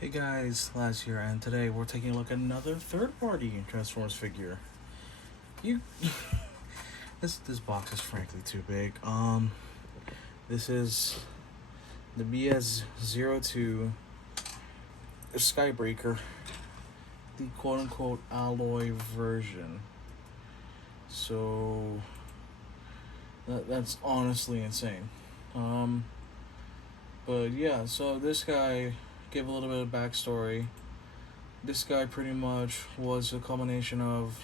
Hey guys, Laz here, and today we're taking a look at another third-party Transformers figure. You, this box is frankly too big. This is the BS-02 Skybreaker, the quote-unquote alloy version. So that's honestly insane. But yeah, so this guy. Give a little bit of backstory. This guy pretty much was a culmination of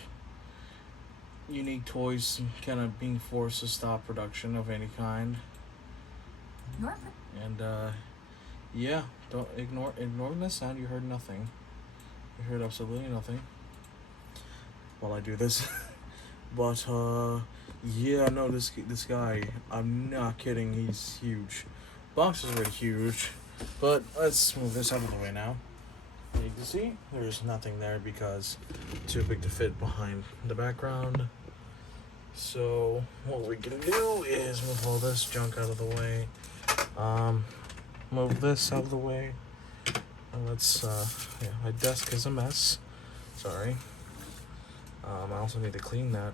Unique Toys kind of being forced to stop production of any kind. And yeah, don't ignore the sound. You heard nothing. You heard absolutely nothing while I do this. But yeah, no, this guy, I'm not kidding. He's huge. Box is already huge. But let's move this out of the way now. You can see there's nothing there because too big to fit behind the background. So what we're gonna do is move all this junk out of the way. Move this out of the way. And let's yeah, my desk is a mess. Sorry. I also need to clean that.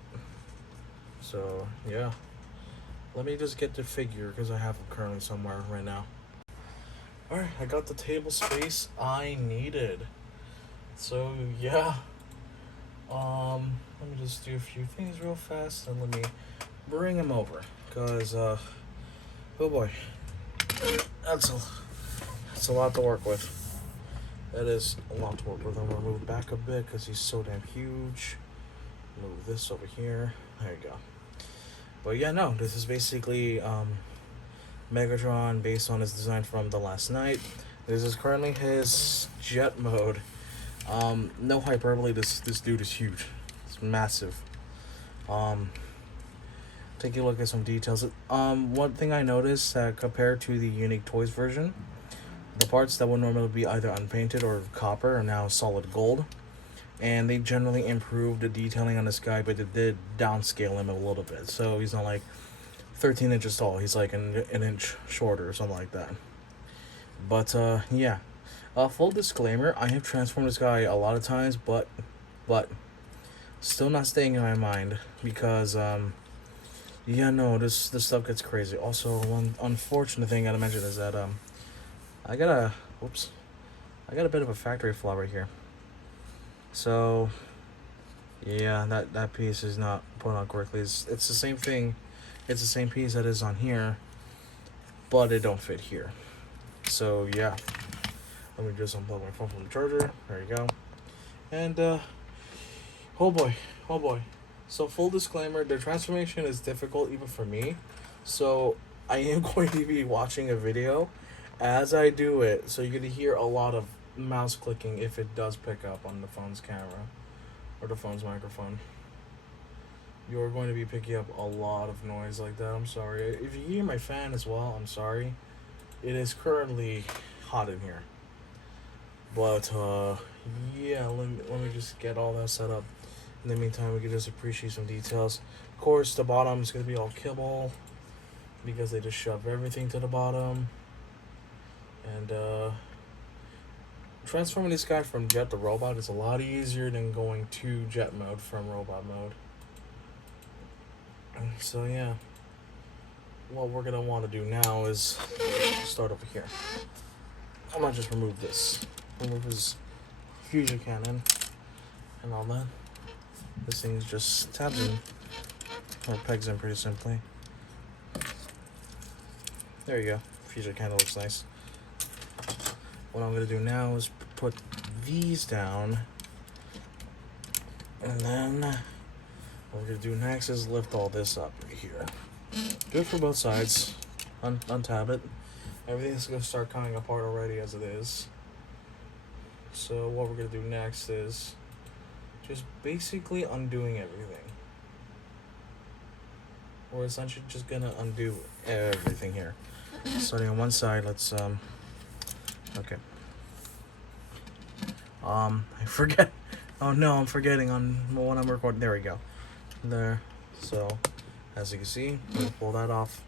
So yeah. Let me just get the figure because I have it currently somewhere right now. Alright, I got the table space I needed. So yeah. Let me just do a few things real fast and let me bring him over. Cause oh boy. That's a lot to work with. That is a lot to work with. I'm gonna move back a bit because he's so damn huge. Move this over here. There you go. But yeah, no, this is basically Megatron based on his design from The Last Night. This is currently his jet mode. No hyperbole, this dude is huge. It's massive. Take a look at some details. One thing I noticed that compared to the Unique Toys version, the parts that would normally be either unpainted or copper are now solid gold. And they generally improved the detailing on this guy, but they did downscale him a little bit. So he's not like 13 inches tall. He's like an inch shorter or something like that. But yeah. Full disclaimer, I have transformed this guy a lot of times, but still not staying in my mind because yeah, no, this stuff gets crazy. Also, one unfortunate thing I gotta mention is that I got a bit of a factory flaw right here. So yeah, that piece is not put on correctly. It's the same thing. It's the same piece that is on here, but it don't fit here. So yeah, let me just unplug my phone from the charger. There you go. And oh boy. So full disclaimer, the transformation is difficult even for me. So I am going to be watching a video as I do it, so you're gonna hear a lot of mouse clicking if it does pick up on the phone's camera or the phone's microphone. You're going to be picking up a lot of noise like that. I'm sorry. If you hear my fan as well, I'm sorry. It is currently hot in here. But yeah, let me just get all that set up. In the meantime, we can just appreciate some details. Of course, the bottom is going to be all kibble because they just shove everything to the bottom. And transforming this guy from jet to robot is a lot easier than going to jet mode from robot mode. So yeah, what we're gonna want to do now is start over here. I might just remove this, remove his fusion cannon and all that. This thing's just tabs in or pegs in pretty simply. There you go. Fusion cannon looks nice. What I'm gonna do now is put these down, and then what we're gonna do next is lift all this up right here. Do it for both sides. Untab it. Everything's gonna start coming apart already as it is. So what we're gonna do next is just basically undoing everything. We're essentially just gonna undo everything here. Starting on one side, let's okay. I forget. Oh no, I'm forgetting on when I'm recording. There we go. There. So, as you can see, I'm gonna pull that off.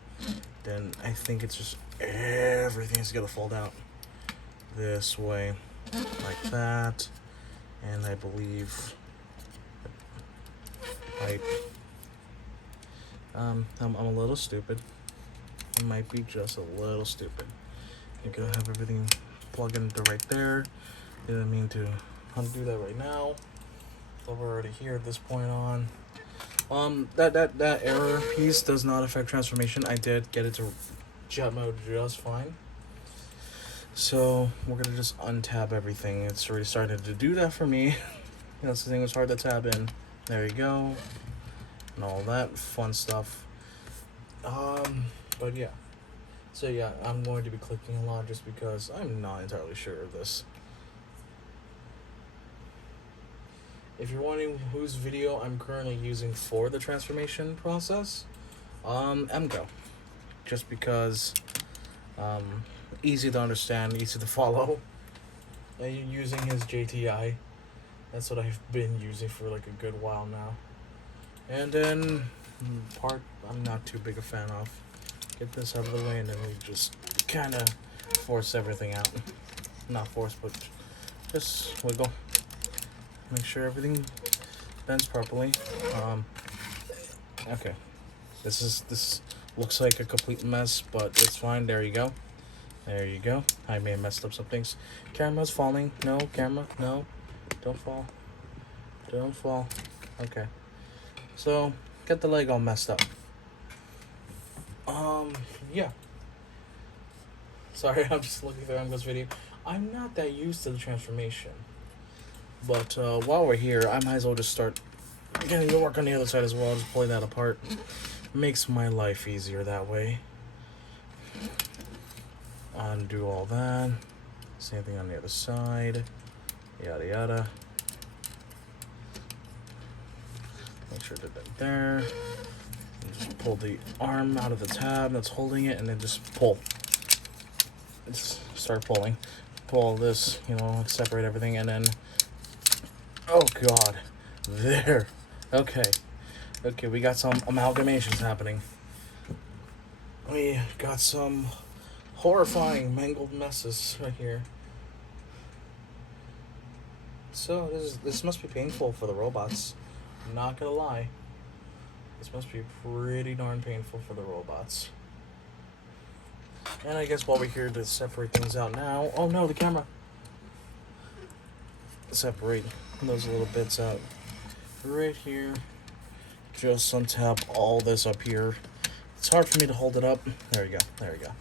Then I think it's just everything's gonna fold out this way. like that, and I believe I'm a little stupid. I might be just a little stupid. You can have everything plugged into right there. Didn't mean to undo that right now. So we're already here at this point on. That error piece does not affect transformation. I did get it to jet mode just fine. So we're gonna just untab everything. It's already started to do that for me. That's the thing, it's hard to tab in. There you go. And all that fun stuff. But yeah. So yeah, I'm going to be clicking a lot just because I'm not entirely sure of this. If you're wondering whose video I'm currently using for the transformation process, MGO. Just because easy to understand, easy to follow. And using his JTI. That's what I've been using for like a good while now. And then part I'm not too big a fan of. Get this out of the way and then we just kind of force everything out. Not force, but just wiggle. Make sure everything bends properly. Okay. This looks like a complete mess, but it's fine. There you go. There you go. I may have messed up some things. Camera's falling. No, camera. No. Don't fall. Don't fall. Okay. So, get the leg all messed up. Yeah. Sorry, I'm just looking through Amgo's video. I'm not that used to the transformation. But while we're here, I might as well just start getting to work on the other side as well. Just pulling that apart. Makes my life easier that way. Undo all that. Same thing on the other side. Yada yada. Make sure to do that there. And just pull the arm out of the tab that's holding it and then just pull. Just start pulling. Pull all this, you know, separate everything and then... Oh god. There. Okay. Okay, we got some amalgamations happening. We got some horrifying mangled messes right here. So this must be painful for the robots. I'm not gonna lie. This must be pretty darn painful for the robots. And I guess while we're here to separate things out now... Oh no, the camera! Separate those little bits out right here. Just untap all this up here. It's hard for me to hold it up. There we go. There we go.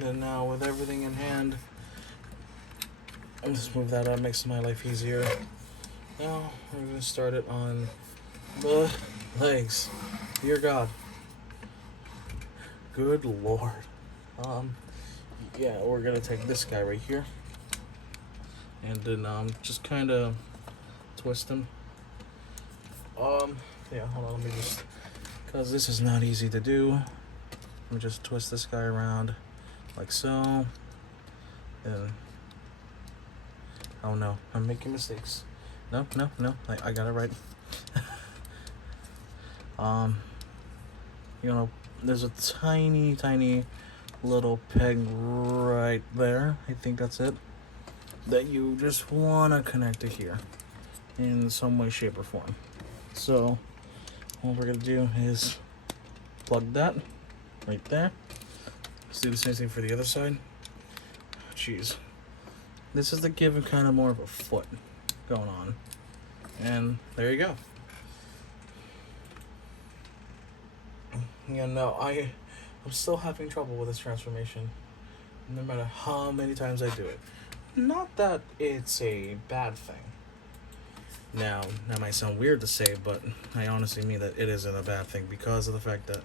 And now with everything in hand, I'll just move that up. Makes my life easier. Now we're gonna start it on the legs. Dear God. Good Lord. Yeah, we're gonna take this guy right here. And then just kind of twist him. Yeah, hold on, let me just, because this is not easy to do. Let me just twist this guy around like so. And oh no, I'm making mistakes. No, I got it right. You know, there's a tiny little peg right there. I think that's it. That you just want to connect to here in some way, shape, or form. So what we're going to do is plug that right there. Let's do the same thing for the other side. Jeez. This is the given kind of more of a foot going on. And there you go. Yeah, no, I'm still having trouble with this transformation. No matter how many times I do it. Not that it's a bad thing. Now, that might sound weird to say, but I honestly mean that it isn't a bad thing because of the fact that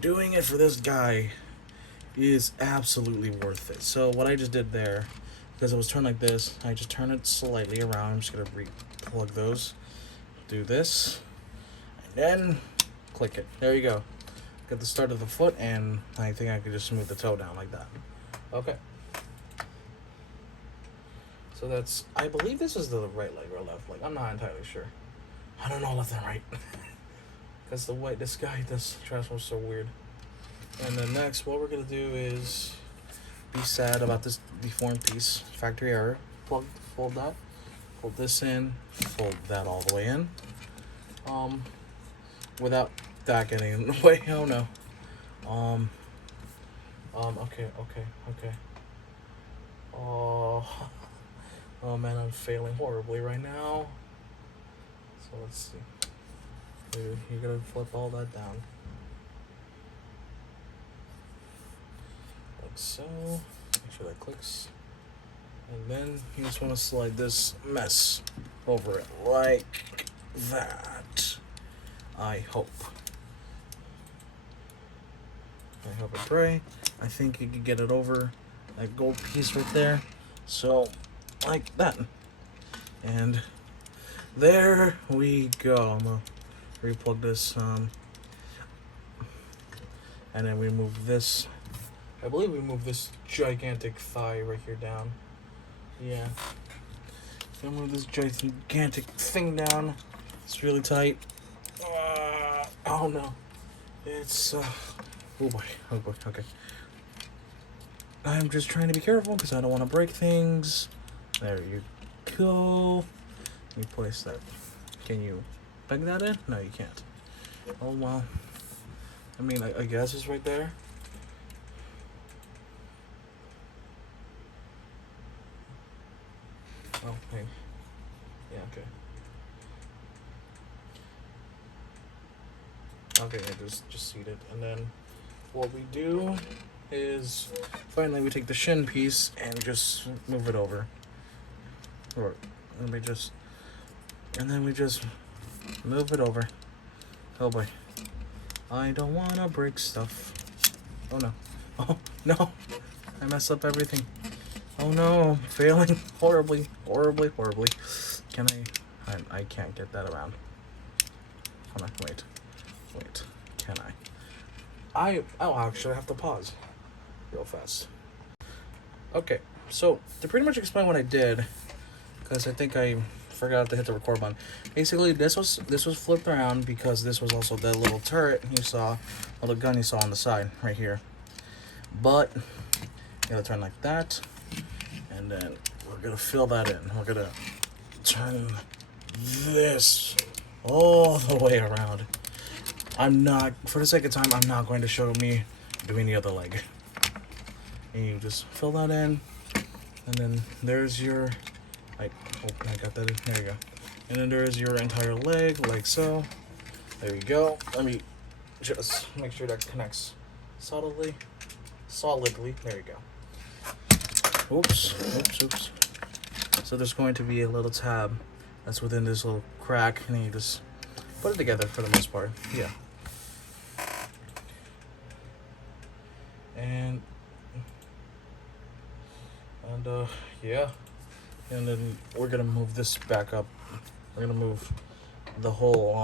doing it for this guy is absolutely worth it. So what I just did there, because it was turned like this, I just turn it slightly around. I'm just going to re-plug those. Do this. And then click it. There you go. Got the start of the foot, and I think I could just move the toe down like that. Okay. So that's, I believe this is the right leg or left leg. I'm not entirely sure. I don't know left and right. Because this guy does transform so weird. And then next, what we're going to do is be sad about this deformed piece, factory error. Fold that, fold this in, fold that all the way in. Without that getting in the way. Oh no. Okay. Oh man, I'm failing horribly right now. So let's see. You're gonna flip all that down. Like so. Make sure that clicks. And then you just want to slide this mess over it like that. I hope and pray. I think you can get it over that gold piece right there. So, like that. And there we go. I'm gonna replug this. And then we move this. I believe we move this gigantic thigh right here down. Yeah. So move this gigantic thing down. It's really tight. Oh no. It's oh boy, okay. I'm just trying to be careful because I don't want to break things. There you go. Let me place that. Can you plug that in? No, you can't. Oh well. I mean, I guess it's right there. Oh, hey. Yeah, okay. Okay, yeah, just seat it. And then what we do is finally we take the shin piece and just move it over. Or let me just, and then we just move it over. Oh boy. I don't wanna break stuff. Oh no. Oh no. I messed up everything. Oh no, failing horribly. Can I can't get that around. Hold on, wait. Can I'll actually have to pause real fast. Okay, so to pretty much explain what I did, because I think I forgot to hit the record button. Basically, this was flipped around because this was also the little turret you saw, or the gun you saw on the side right here. But you gotta turn like that, and then we're gonna fill that in. We're gonna turn this all the way around. I'm not, for the sake of time, I'm not going to show me doing the other leg. And you just fill that in, and then there's your, I got that in, there you go. And then there's your entire leg, like so. There you go. Let me just make sure that connects solidly, there you go. Oops. So there's going to be a little tab that's within this little crack, and then you just put it together for the most part, yeah. And yeah, and then we're gonna move this back up. We're gonna move the whole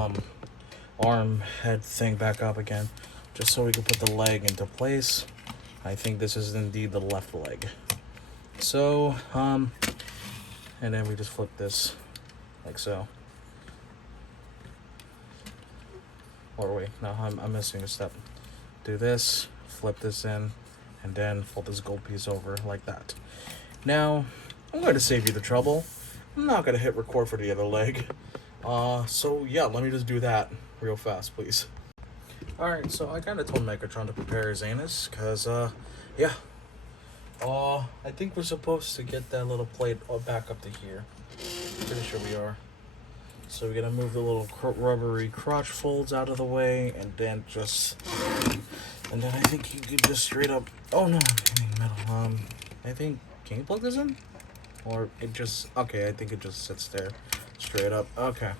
arm head thing back up again, just so we can put the leg into place. I think this is indeed the left leg. So and then we just flip this like so. Or wait, no, I'm missing a step. Do this, flip this in, and then fold this gold piece over like that. Now, I'm going to save you the trouble. I'm not going to hit record for the other leg. So yeah, let me just do that real fast, please. Alright, so I kind of told Megatron to prepare his anus, because, yeah. I think we're supposed to get that little plate back up to here. Pretty sure we are. So we're gonna move the little rubbery crotch folds out of the way, and then I think you could just straight up. Oh no, I'm getting metal. I think, can you plug this in? Or it just, okay, I think it just sits there, straight up. Okay.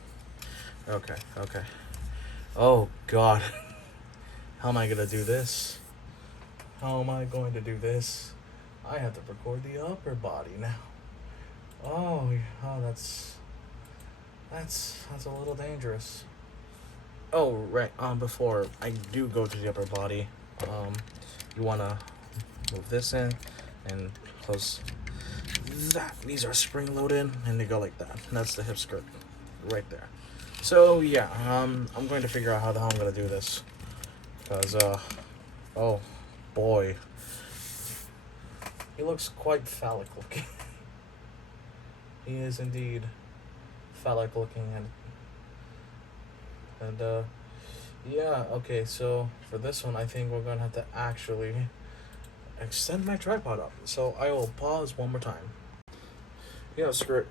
Oh God, how am I gonna do this? How am I going to do this? I have to record the upper body now. Oh, that's a little dangerous. Oh, right, before I do go to the upper body, you wanna move this in and close that. These are spring loaded and they go like that. And that's the hip skirt right there. So yeah, I'm going to figure out how the hell I'm gonna do this. Cause oh boy. He looks quite phallic looking. He is indeed phallic looking, and yeah, okay, so for this one I think we're gonna have to actually extend my tripod up. So I will pause one more time. Yeah, screw it,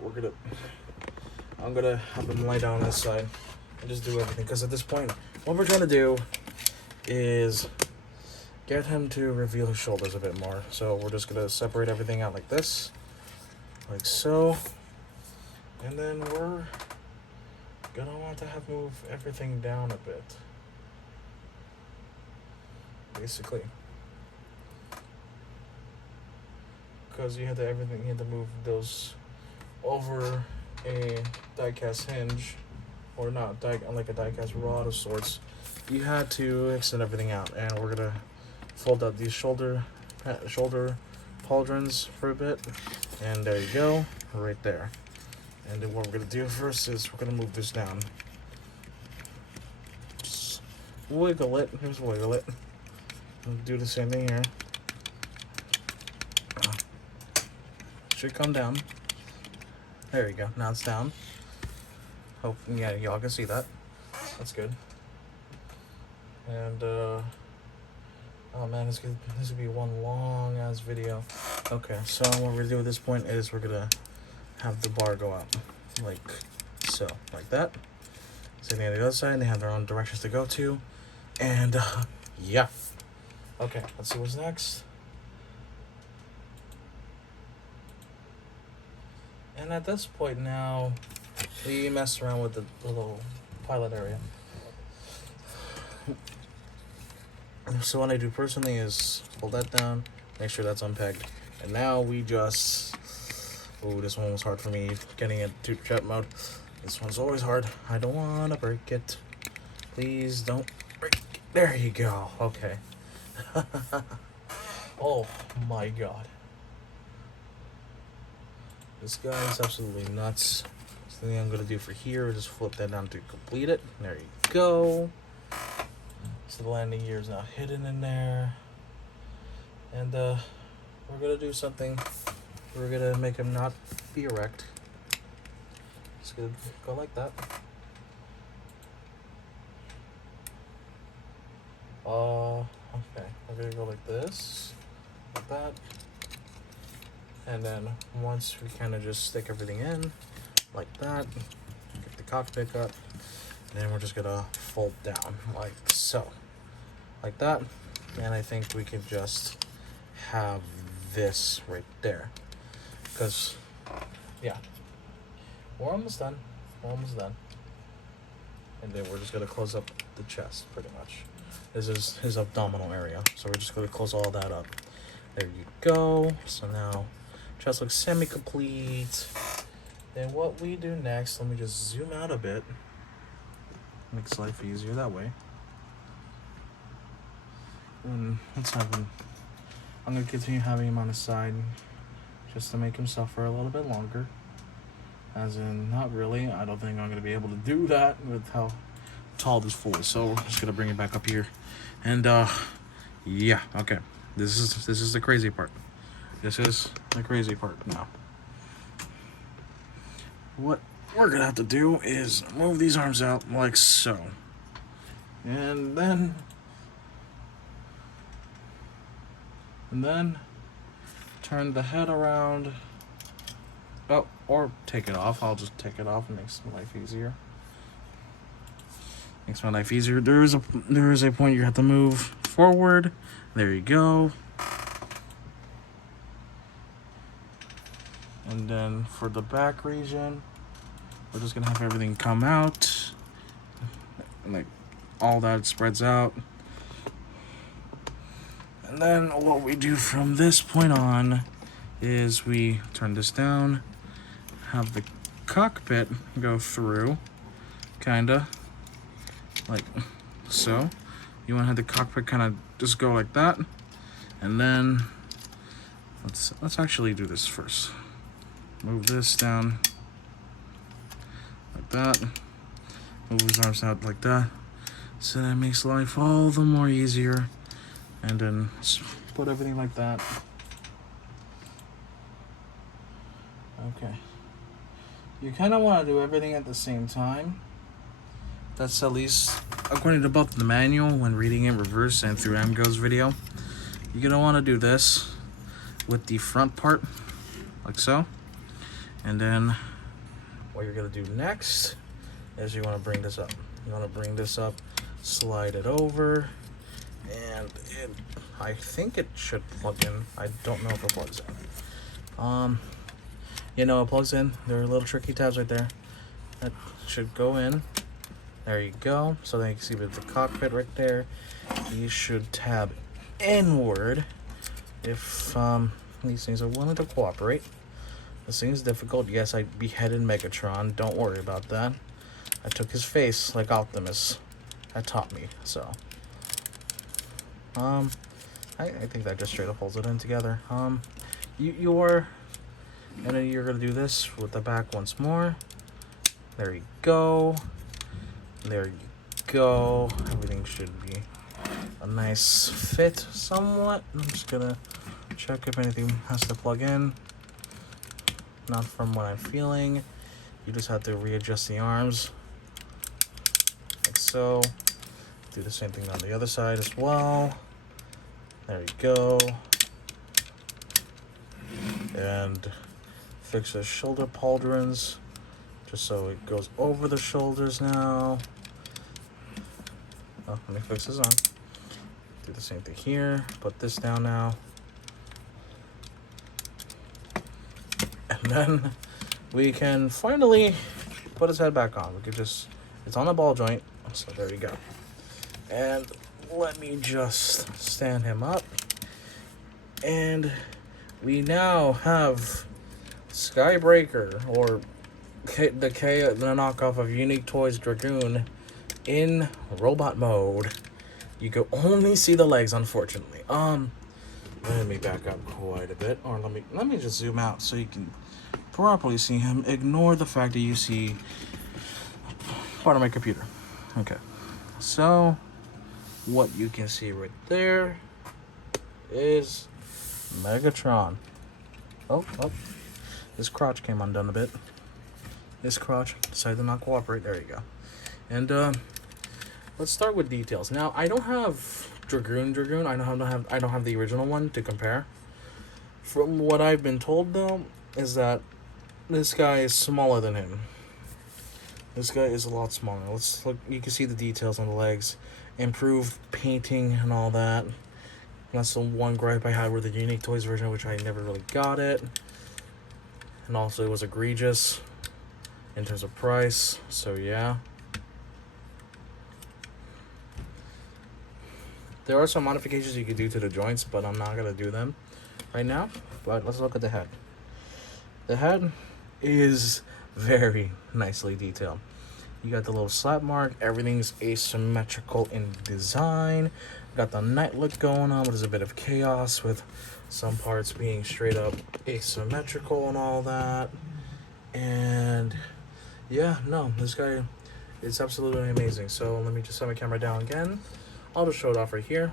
I'm gonna have him lie down on this side and just do everything, because at this point what we're trying to do is get him to reveal his shoulders a bit more. So we're just gonna separate everything out like this, like so, and then we're gonna want to have move everything down a bit, basically, because you had to move those over a die-cast hinge, or not like a die-cast rod of sorts. You had to extend everything out, and we're gonna fold out these shoulder pauldrons for a bit, and there you go, right there. And then what we're gonna do first is we're gonna move this down. Just wiggle it. Here's wiggle it. We'll do the same thing here. Should come down. There you go. Now it's down. Hope, yeah, y'all can see that. That's good. And oh man, this could be one long ass video. Okay, so what we're gonna do at this point is we're gonna have the bar go up like so, like that. Same thing on the other side, and they have their own directions to go to. And yeah. Okay, let's see what's next. And at this point now, we mess around with the little pilot area. So what I do personally is hold that down, make sure that's unpegged, and now we just, oh, this one was hard for me getting it to trap mode. This one's always hard. I don't want to break it. Please don't break it. There you go. Okay. Oh my god. This guy is absolutely nuts. So the thing I'm going to do for here is just flip that down to complete it. There you go. So the landing gear is now hidden in there. And we're going to do something. We're going to make him not be erect. Just going to go like that. Okay. We're going to go like this. Like that. And then once we kind of just stick everything in, like that, get the cockpit up, and then we're just gonna fold down, like so. Like that, and I think we could just have this right there. Because, yeah, we're almost done. And then we're just gonna close up the chest, pretty much. This is his abdominal area, so we're just gonna close all that up. There you go. So now, chest looks semi-complete. Then what we do next, let me just zoom out a bit. Makes life easier that way. And let's have him. I'm going to continue having him on the side just to make him suffer a little bit longer. As in, not really. I don't think I'm going to be able to do that with how tall this fool is. So we're just going to bring it back up here. And yeah, okay. This is the crazy part. This is the crazy part now. What we're gonna have to do is move these arms out like so. And then turn the head around. Oh, or take it off. I'll just take it off. It makes my life easier. Makes my life easier. There is a point you have to move forward. There you go. And then for the back region, we're just gonna have everything come out, and like all that spreads out. And then what we do from this point on is we turn this down, have the cockpit go through, kinda like so. You want to have the cockpit kind of just go like that, and then let's actually do this first. Move this down like that. Move his arms out like that. So that makes life all the more easier. And then put everything like that. Okay. You kind of want to do everything at the same time. That's at least according to both the manual when reading in reverse and through MGo's video. You're going to want to do this with the front part, like so. And then what you're going to do next is you want to bring this up. You want to bring this up, slide it over, and I think it should plug in. I don't know if it plugs in. You know, it plugs in. There are little tricky tabs right there. That should go in. There you go. So then you can see with the cockpit right there. You should tab inward if these things are willing to cooperate. This thing is difficult. Yes, I beheaded Megatron. Don't worry about that. I took his face like Optimus. That taught me. So, I think that just straight up holds it in together. And then you're gonna do this with the back once more. There you go. There you go. Everything should be a nice fit somewhat. I'm just gonna check if anything has to plug in. Not from what I'm feeling. You just have to readjust the arms. Like so. Do the same thing on the other side as well. There you go. And fix the shoulder pauldrons just so it goes over the shoulders now. Oh, let me fix this on. Do the same thing here. Put this down now. And then we can finally put his head back on. We could just, it's on the ball joint. So there you go. And let me just stand him up. And we now have Skybreaker, or the knockoff of Unique Toys Dragoon, in robot mode. You can only see the legs, unfortunately. Let me back up quite a bit, or let me just zoom out so you can properly see him. Ignore the fact that you see part of my computer. Okay, so what you can see right there is Megatron. Oh, his crotch came undone a bit. This crotch decided to not cooperate. There you go. And let's start with details. Now, I don't have Dragoon. I don't have the original one to compare. From what I've been told, though, is that this guy is smaller than him. This guy is a lot smaller. Let's look. You can see the details on the legs, improved painting and all that. That's the one gripe I had with the Unique Toys version, which I never really got it. And also, it was egregious in terms of price. So yeah. There are some modifications you could do to the joints, but I'm not going to do them right now. But let's look at the head. The head is very nicely detailed. You got the little slap mark. Everything's asymmetrical in design. Got the night look going on, but there's a bit of chaos with some parts being straight up asymmetrical and all that. And yeah, no, this guy is absolutely amazing. So let me just set my camera down again. I'll just show it off right here.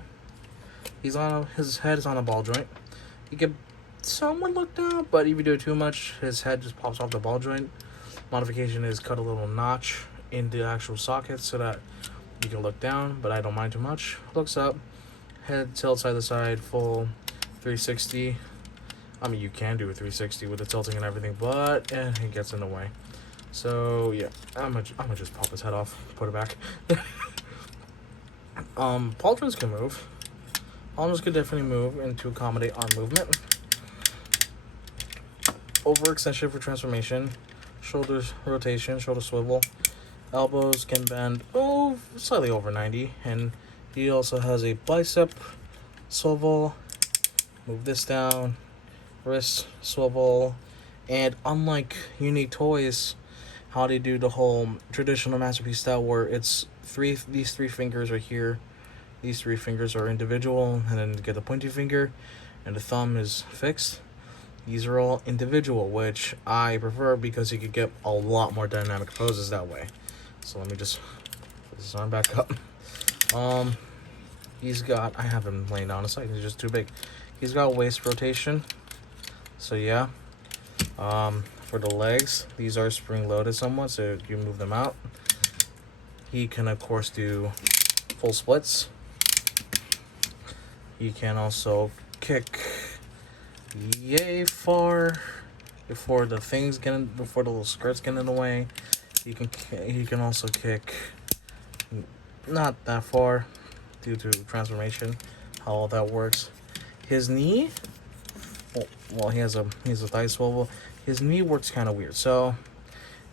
His head is on a ball joint. You can somewhat look down, but if you do it too much, his head just pops off the ball joint. Modification is cut a little notch in the actual socket so that you can look down, but I don't mind too much. Looks up, head tilt side to side, full 360. I mean, you can do a 360 with the tilting and everything, but it gets in the way. So yeah, I'm gonna just pop his head off, put it back. Pauldrons can move. Pauldrons could definitely move and to accommodate arm movement. Overextension for transformation. Shoulders rotation, shoulder swivel. Elbows can bend slightly over 90. And he also has a bicep swivel. Move this down. Wrist swivel. And unlike Unique Toys, how they do the whole traditional masterpiece style where it's these three fingers are here, these three fingers are individual, and then you get the pointy finger and the thumb is fixed. These are all individual, which I prefer because you could get a lot more dynamic poses that way. So let me just put this arm back up. He's got, I have him laying down on the side, he's just too big. He's got waist rotation. So yeah. for the legs, these are spring-loaded somewhat, so you move them out. He can, of course, do full splits. He can also kick yay far before the little skirts get in the way. He can also kick not that far due to transformation, how all that works. His knee, well, he has a thigh swivel. His knee works kind of weird. So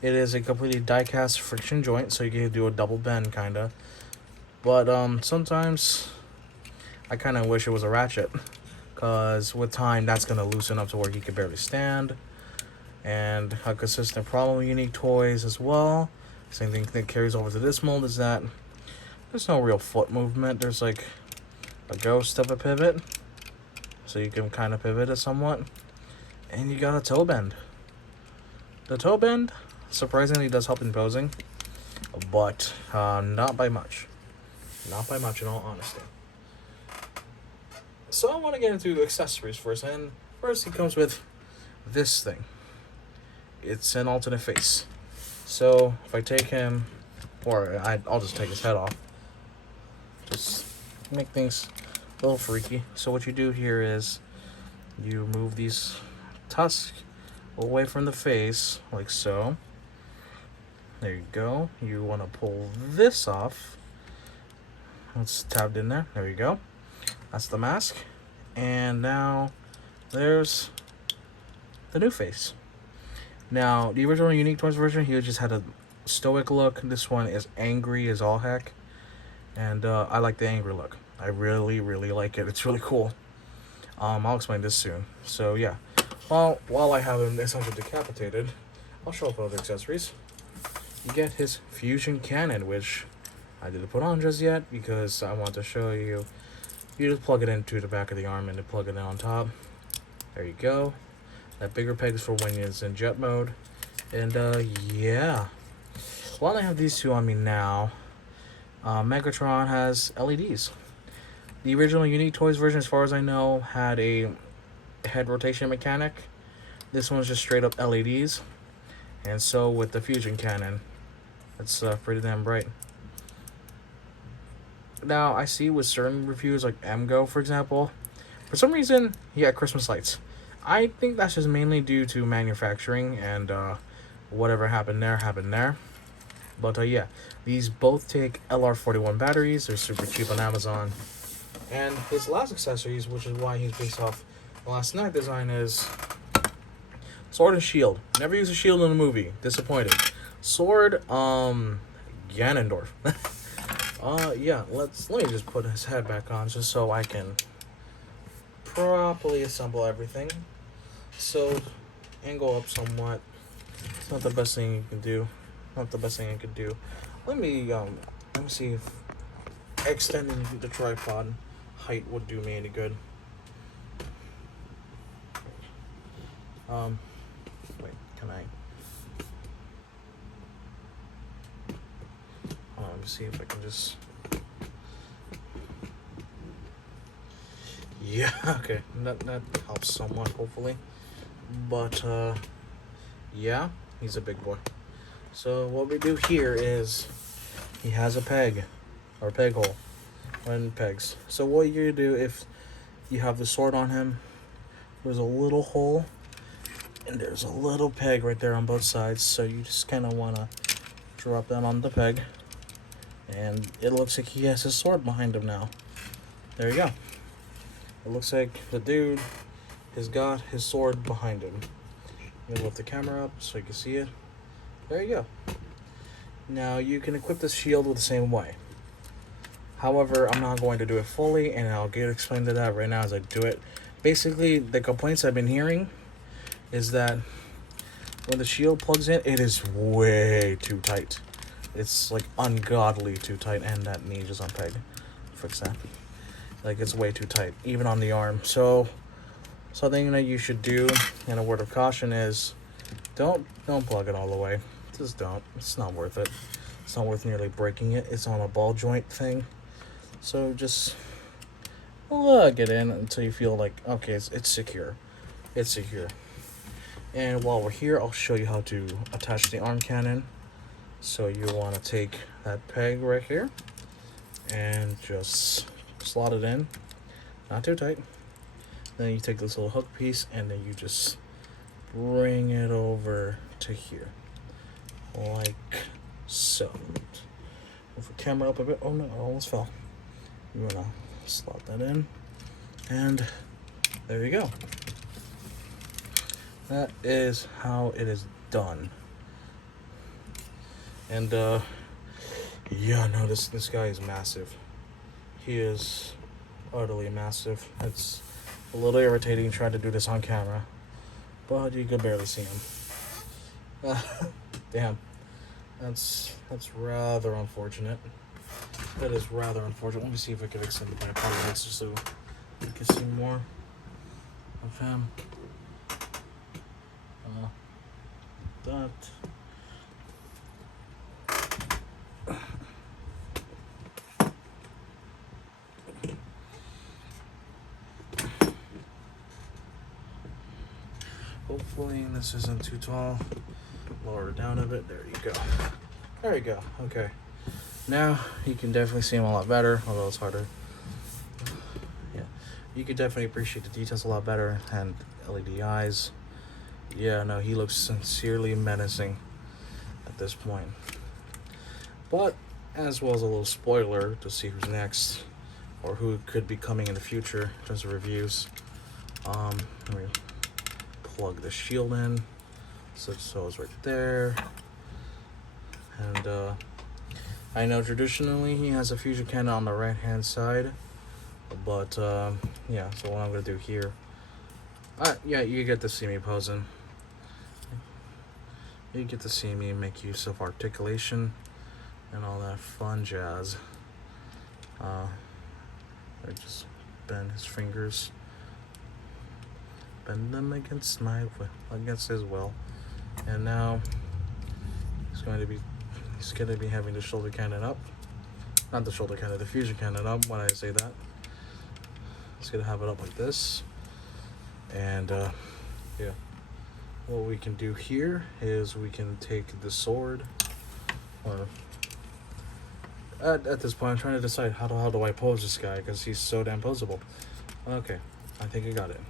it is a completely die-cast friction joint, so you can do a double bend kind of. But sometimes I kind of wish it was a ratchet, because with time that's gonna loosen up to where he can barely stand. And a consistent problem with unique toys as well, same thing that carries over to this mold, is that there's no real foot movement. There's like a ghost of a pivot, so you can kind of pivot it somewhat. And you got a toe bend. The toe bend surprisingly does help in posing, but not by much. Not by much, in all honesty. So I want to get into accessories first, and first he comes with this thing. It's an alternate face. So if I take him, or I'll just take his head off, just make things a little freaky. So what you do here is you move these tusks away from the face, like so. There you go. You want to pull this off. It's tabbed in there. There you go. That's the mask. And now there's the new face. Now, the original Unique Toys version, he just had a stoic look. This one is angry as all heck. And I like the angry look. I really, really like it. It's really cool. I'll explain this soon. So, yeah. Well, while I have him essentially decapitated, I'll show off other accessories. You get his fusion cannon, which I didn't put on just yet because I want to show you. You just plug it into the back of the arm and then plug it in on top. There you go. That bigger peg is for when it's in jet mode. And yeah. While I have these two on me now, Megatron has LEDs. The original Unique Toys version, as far as I know, had a head rotation mechanic. This one's just straight up LEDs. And so with the fusion cannon, it's pretty damn bright. Now, I see with certain reviews, like MGO, for example, for some reason, he had Christmas lights. I think that's just mainly due to manufacturing, and whatever happened there. But yeah, these both take LR41 batteries. They're super cheap on Amazon. And his last accessories, which is why he's based off the last Night design, is sword and shield. Never use a shield in a movie. Disappointed. Sword, Ganondorf. Yeah, let me just put his head back on just so I can properly assemble everything. So, angle up somewhat. It's not the best thing you can do. Not the best thing I could do. Let me see if extending the tripod height would do me any good. Wait, can I? Let me see if I can just. Yeah, okay, that helps somewhat, hopefully. But yeah, he's a big boy. So what we do here is he has a peg or peg hole and pegs. So what you do if you have the sword on him, there's a little hole and there's a little peg right there on both sides. So you just kind of want to drop that on the peg, and it looks like he has his sword behind him now. There you go. It looks like the dude has got his sword behind him. I'm gonna lift the camera up so you can see it. There you go. Now you can equip this shield with the same way. However, I'm not going to do it fully, and I'll get explained to that right now as I do it. Basically, the complaints I've been hearing is that when the shield plugs in, it is way too tight. It's like ungodly too tight, and that knee just unpegged. Fix that. Like, it's way too tight, even on the arm. So something that you should do, and a word of caution, is don't plug it all the way. Just don't. It's not worth it. It's not worth nearly breaking it. It's on a ball joint thing. So just plug it in until you feel like, okay, it's secure. It's secure. And while we're here, I'll show you how to attach the arm cannon. So you want to take that peg right here and just slot it in, not too tight. Then you take this little hook piece and then you just bring it over to here, like so. Move the camera up a bit. Oh no, I almost fell. You want to slot that in, and there you go. That is how it is done. And yeah, no, this guy is massive. He is utterly massive. It's a little irritating trying to do this on camera, but you could barely see him. Damn, that's rather unfortunate. That is rather unfortunate. Let me see if I can extend my comments just so you can see more of him. That. Hopefully this isn't too tall. Lower it down a bit. There you go. There you go. Okay. Now you can definitely see him a lot better, although it's harder. Yeah. You can definitely appreciate the details a lot better, and LED eyes. Yeah, no, he looks sincerely menacing at this point. But as well as a little spoiler to see who's next, or who could be coming in the future in terms of reviews. Let me plug the shield in, so it's right there. And I know traditionally he has a fusion cannon on the right hand side, but yeah, so what I'm gonna do here, yeah, you get to see me posing. You get to see me make use of articulation and all that fun jazz. I just bend his fingers, bend them against his will, and now he's gonna be having the shoulder cannon up, not the shoulder cannon, the fusion cannon up. When I say that, he's gonna have it up like this, and yeah. What we can do here is we can take the sword, or at this point I'm trying to decide how do I pose this guy, because he's so damn posable. Okay, I think I got it.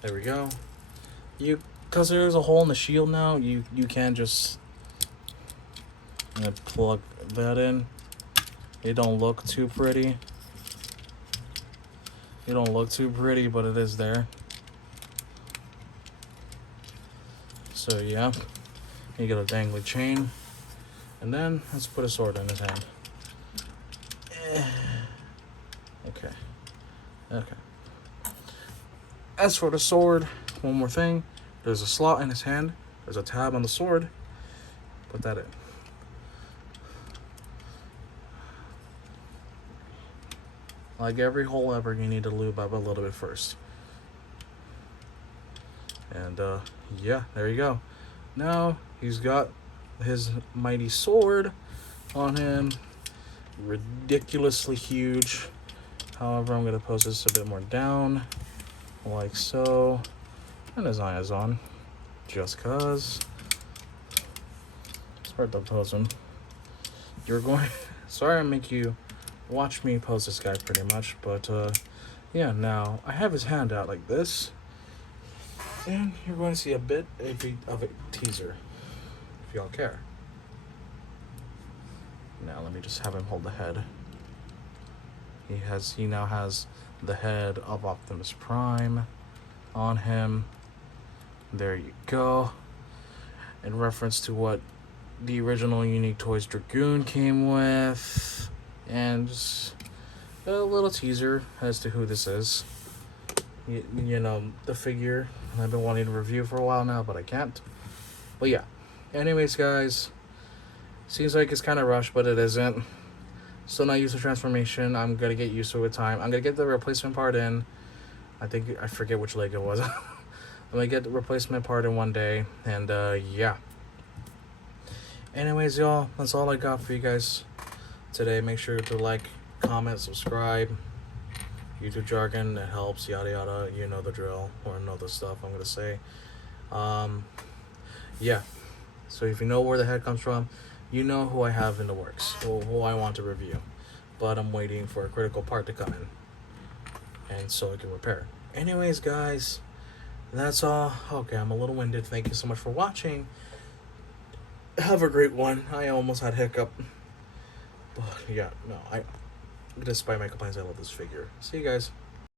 There we go. Because there's a hole in the shield now, you can just plug that in. It don't look too pretty. But it is there. So yeah, you get a dangly chain, and then let's put a sword in his hand. Okay. As for the sword, one more thing. There's a slot in his hand. There's a tab on the sword. Put that in. Like every hole ever, you need to lube up a little bit first. And yeah, there you go. Now he's got his mighty sword on him. Ridiculously huge. However, I'm going to pose this a bit more down, like so. And his eye is on, just cause. Start to pose him. Sorry I make you watch me pose this guy pretty much, but yeah, now I have his hand out like this, and you're going to see a bit of a teaser, if y'all care. Now let me just have him hold the head. He now has the head of Optimus Prime on him. There you go. In reference to what the original Unique Toys Dragoon came with, and just a little teaser as to who this is. You know, the figure I've been wanting to review for a while now, but I can't. But yeah, anyways guys, seems like it's kind of rushed, but it isn't. Still not used to transformation. I'm gonna get used to it with time. I'm gonna get the replacement part in. I forget which leg it was. I'm gonna get the replacement part in one day, and yeah. Anyways, y'all, that's all I got for you guys today. Make sure to like, comment, subscribe. YouTube jargon, it helps, yada yada, you know the drill, or know the stuff I'm gonna say. Yeah, so if you know where the head comes from, you know who I have in the works, who I want to review. But I'm waiting for a critical part to come in, and so I can repair it. Anyways, guys, that's all. Okay, I'm a little winded. Thank you so much for watching. Have a great one. I almost had hiccup. But yeah, no, despite my complaints, I love this figure. See you guys.